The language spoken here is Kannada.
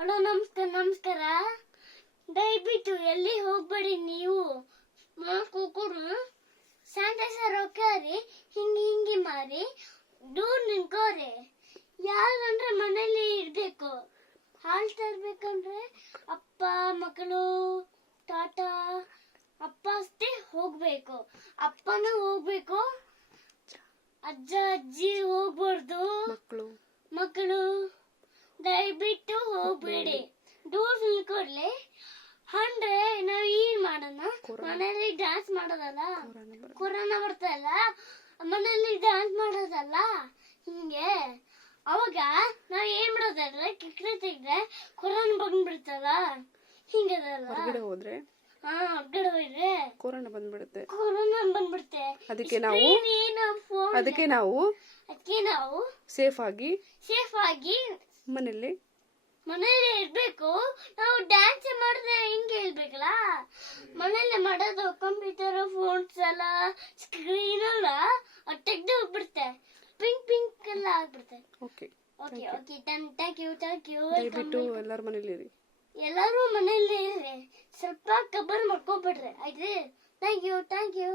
ಹಲೋ ನಮಸ್ಕಾರ. ದಯವಿಟ್ಟು ಎಲ್ಲಿ ಹೋಗ್ಬೇಡಿ ನೀವು. ಕೂಕುಡು ಸ್ಯಾನಿಟೈಸರ್ ಹಾಕಿ ಹಿಂಗೆ ಮಾರಿ ದೂರ ನಿಂತ್ಕೋರಿ. ಯಾರಂದ್ರೆ ಮನೇಲಿ ಇರ್ಬೇಕು. ಹಾಲು ತರ್ಬೇಕಂದ್ರೆ ಅಪ್ಪ ಮಕ್ಕಳು ತಾತ ಅಪ್ಪ ಅಷ್ಟೇ ಹೋಗ್ಬೇಕು. ಅಪ್ಪನೂ ಹೋಗ್ಬೇಕು, ಅಜ್ಜ ಅಜ್ಜಿ ಹೋಗ್ಬಾರ್ದು. ಮಕ್ಕಳು ದಯವಿಟ್ಟು ಹೋಗ್ಬೇಡಿ, ದೂರ ನಿಲ್ಕೊಡ್ಲಿ. ಅಂದ್ರೆ ನಾವ್ ಏನ್ ಮಾಡೋಣ, ಮನೇಲಿ ಡ್ಯಾನ್ಸ್ ಮಾಡೋದಲ್ಲ, ಕೊರೋನಾ ಬರ್ತಲ್ಲ, ಮನೇಲಿ ಡ್ಯಾನ್ಸ್ ಮಾಡೋದಲ್ಲ. ಹಿಂಗೆ ಅವಾಗ ನಾವ್ ಏನ್ ಮಾಡೋದಂದ್ರೆ ಕಿಕ್ರೆ ತೆಗ್ದ್ರೆ ಕೊರೋನಾ ಬಂದ್ಬಿಡ್ತಲ್ಲ. ಹಿಂಗದಲ್ಲ, ಹೊರಗಡೆ ಹೋದ್ರೆ ಕೊರೋನಾ ಬಂದ್ಬಿಡುತ್ತೆ. ಅದಕ್ಕೆ ನಾವು ಸೇಫ್ ಆಗಿ ಮನೇಲಿ ಇರ್ಬೇಕು. ನಾವು ಡ್ಯಾನ್ಸ್ ಮಾಡಿದ್ರೆ ಹಿಂಗೆ ಇರ್ಬೇಕಲ್ಲ. ಮನೇಲಿ ಮಾಡೋದು ಕಂಪ್ಯೂಟರ್ ಫೋನ್ಸ್ ಎಲ್ಲ ಸ್ಕ್ರೀನ್ ಎಲ್ಲ ತೆಗ್ದು ಹೋಗ್ಬಿಡುತ್ತೆ. ಪಿಂಕ್ ಎಲ್ಲ ಆಗ್ಬಿಡುತ್ತೆ. Okay thank you. ಎಲ್ಲರೂ ಮನೇಲಿ ಇರಿ, ಸ್ವಲ್ಪ ಕಬರ್ ಮಾಡ್ಕೊಬಿಡ್ರಿ. ಆಯ್ತು, ಥ್ಯಾಂಕ್ ಯು.